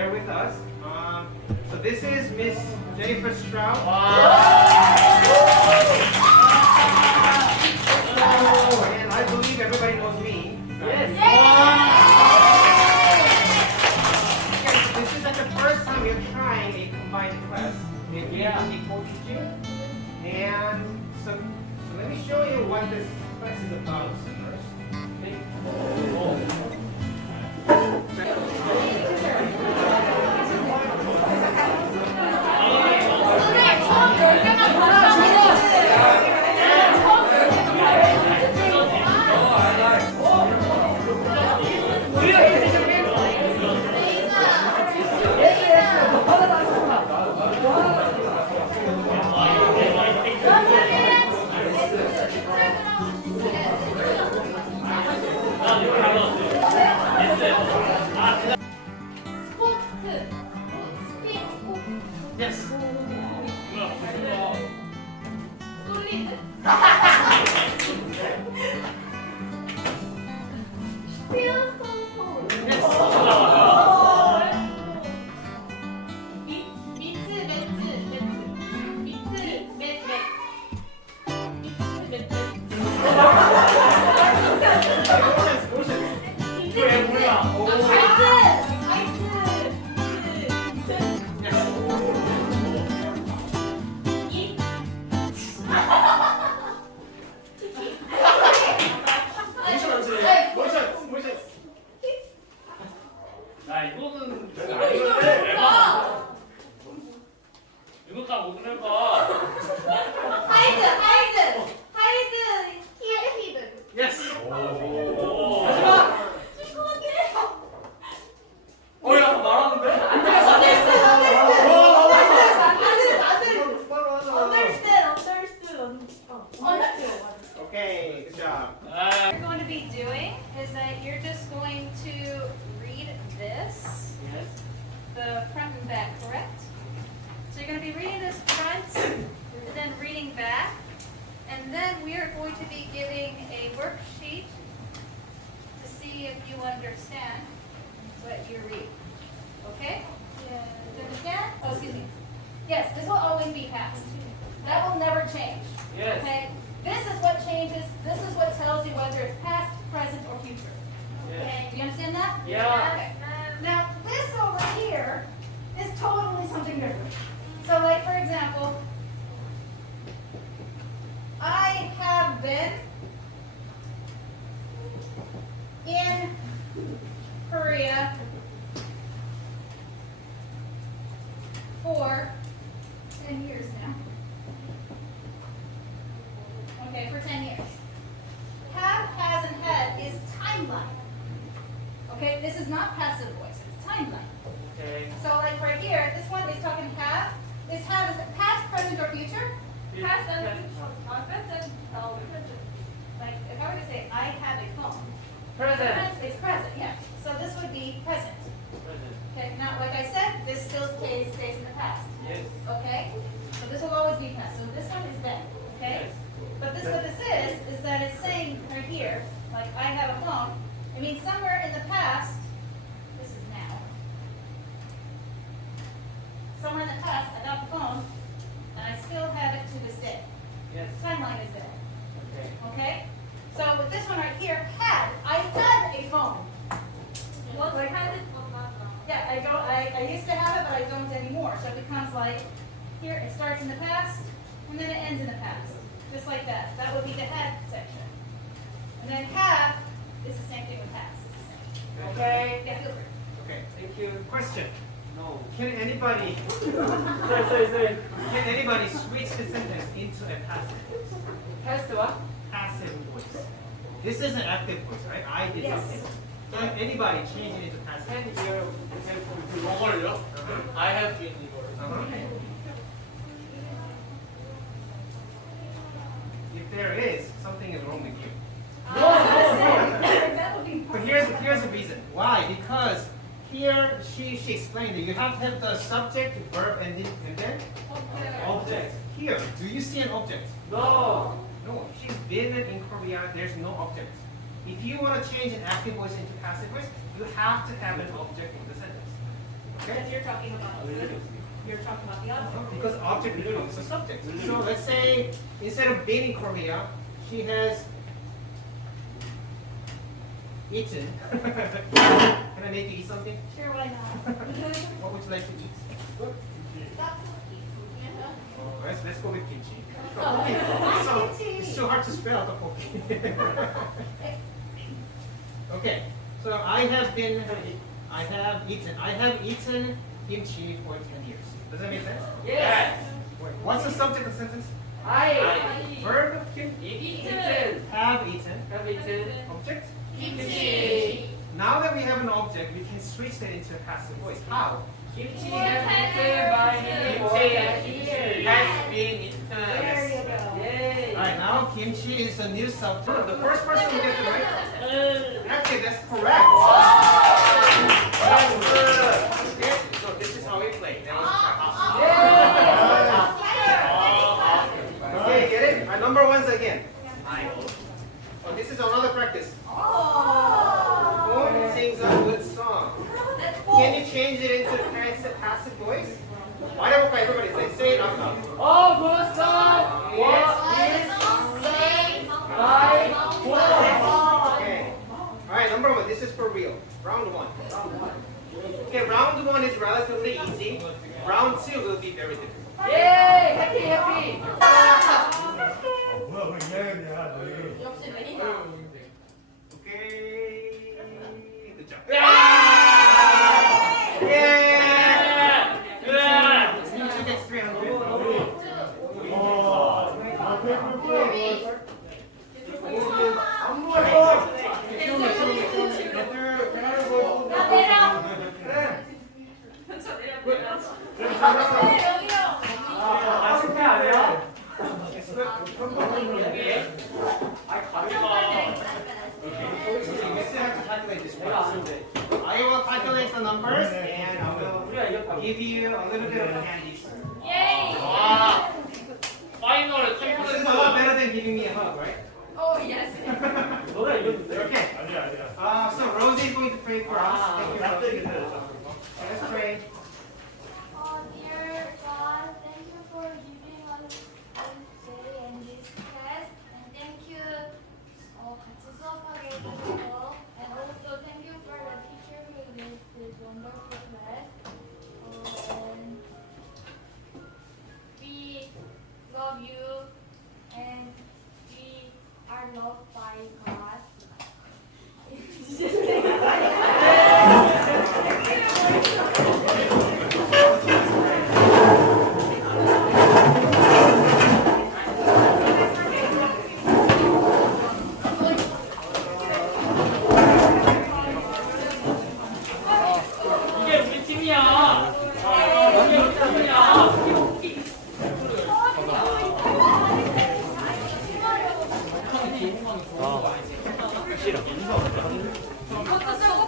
bear with us. So this is Miss Jennifer Stroud. And I believe everybody knows me. Yes. Okay, this is like the first time we're trying a combined class. Yeah. Equal teaching. And so let me show you what this class is about first. Yes. 야 이거는 아니는데 이거 다 못 해봐. 예스. 야 말하는데? 안 Okay, good job. What you're going to be doing is that you're just going to read this, Yes. the front and back, correct? So you're going to be reading this front and then reading back. And then we are going to be giving a worksheet to see if you understand what you're reading. Okay? Do you understand? Oh, excuse me. Yes, this will always be past. That will never change. Yes. Okay? This is what changes. This is what tells you whether it's past, present, or future. Yes. Okay? Do you understand that? Yeah. Okay. Now, this over here is totally something different. So, like, for example, I have been in Korea for 10 years now. Okay, for 10 years. Have, has, and had is timeline. Okay, this is not passive voice, it's timeline. Okay. So like right here, this one is talking have. Is have is it past, present, or future? Past and present. Oh, present. Like if I were to say I have a phone. Present. It's present, yeah. So this would be present. Present. Okay, now like I said, this still stays in the past. Yes. Okay? So this will always be past. So this one is then. Okay? Yes. But this what this is that it's saying right here, like I have a phone. It means somewhere in the past, this is now. Somewhere in the past, I got the phone, and I still have it to this day. Yes. Timeline is there. Okay. Okay? So with this one right here, I had a phone. What Like- kind of Yeah, I used to have it, but I don't anymore. So it becomes like, here it starts in the past, and then it ends in the past. Just like that. That would be the had section. And then have is the same thing with past. It's the same. Okay? Yeah, feel free. Okay, thank you. Question. No. Can anybody say. can anybody switch the sentence into a passive voice? Past what? Passive voice. This is an active voice, right? I did Yes. something. Can anybody change it into passive? Can you 영어를요? I have been 이거를. If there is, something is wrong with you. That would be But here's the reason. Why? Because here she explained that you have to have the subject, verb, and then object. Here, do you see an object? No. No. She's been in Korea. There's no object. If you want to change an active voice into passive voice, you have to have an object in the sentence. Because you're talking about the object. Because object becomes the subject. So let's say instead of being in Korea, she has eaten. Can I make you eat something? Sure, why not? What would you like to eat? Oh, let's go with kimchi. So it's too hard to spell tteokbokki. Okay, so I have eaten kimchi for 10 years. Does that make sense? Yes. Wait, what's the subject of the sentence? I Verb, eaten. have eaten. Have eaten. Object? Kimchi. Now that we have an object, we can switch that into a passive voice. How? Kimchi has eaten by me for 10 years. Has been eaten. There you go. Yay. Alright, now kimchi is a new subject. The first person will get the right. Actually, that's correct. That's good. Okay, so this is how we play. That was practice. Okay, get it? Alright, number one's again. Oh, this is another practice. Moon sings a good song. Can you change it into passive voice? Why don't everybody say it out loud? Oh, good song. What is sang by Okay. Alright, number one, this is for real. Round one. Okay, round one is relatively easy. Round two will be very difficult. Yay! Happy, happy. Okay. Good job. Yeah! Yeah! Kimchi gets 300. You still have to calculate this one. I will calculate the numbers and I will give you a little bit of a handy. 와, 파이널 This is a lot better than giving me a hug, right? Oh, yes. Okay. So Rosie is going to pray for us. Thank you, Rosie. Let's pray. Dear God, thank you for giving us this day and this class, and thank you 같이 수업하게 해주셔서, and also thank you for the teacher who made this wonderful class. And we love you, and we are loved by God. 이게 우리 팀이야. 이게 우리 팀이야. 그것도 쓰고